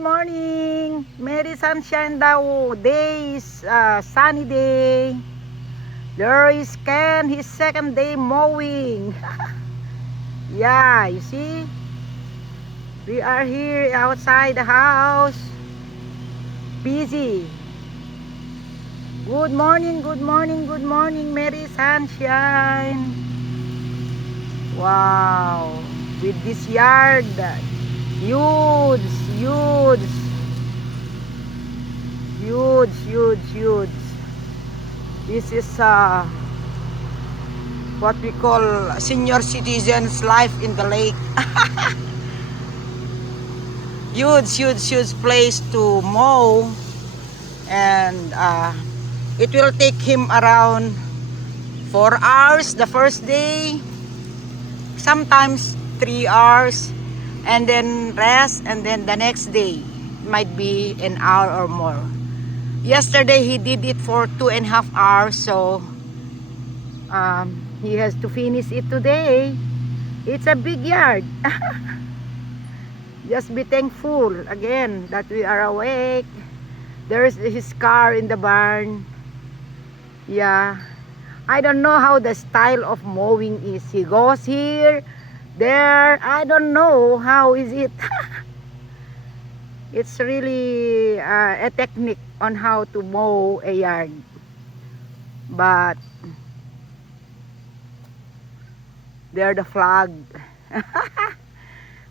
good morning. Merry sunshine daw. Day is sunny day. There is Ken, his second day mowing. Yeah, you see? We are here outside the house. Busy. Good morning, good morning, good morning. Merry sunshine. Wow. With this yard. Huge, huge. Huge, huge, huge. This is what we call senior citizens life in the lake. Huge, huge, huge place to mow, and it will take him around 4 hours the first day, sometimes 3 hours, and then rest, and then the next day might be an hour or more. Yesterday he did it for 2.5 hours, so he has to finish it today. It's a big yard. Just be thankful again that we are awake. There's his car in the barn. Yeah, I don't know how the style of mowing is. He goes here, there. I don't know how is it. It's really a technique on how to mow a yard. But there the flag.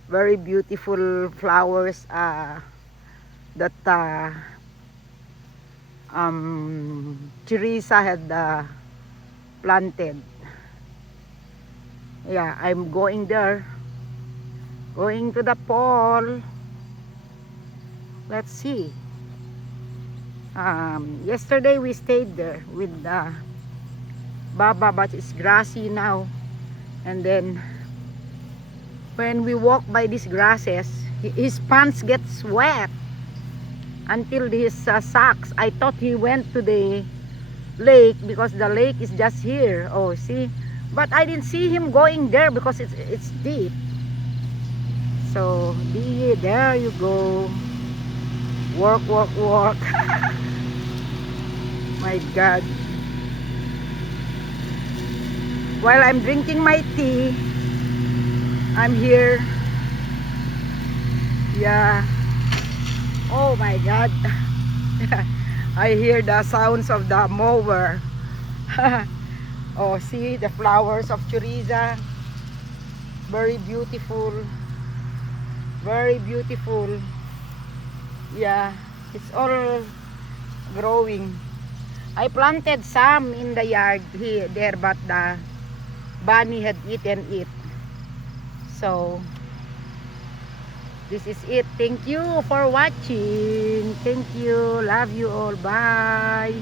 Very beautiful flowers that Teresa had planted. Yeah, I'm going there, going to the pole. Let's see. Yesterday we stayed there with Baba, but it's grassy now. And then when we walk by these grasses, his pants get wet until his socks. I thought he went to the lake because the lake is just here. Oh, see? But I didn't see him going there because it's deep. So there you go. Work, work, work. My God. While I'm drinking my tea, I'm here. Yeah. Oh my God. I hear the sounds of the mower. Oh, see the flowers of Teresa. Very beautiful. Very beautiful. Yeah, it's all growing. I planted some in the yard here there, but the bunny had eaten it. So this is it. Thank you for watching. Thank you. Love you all. Bye.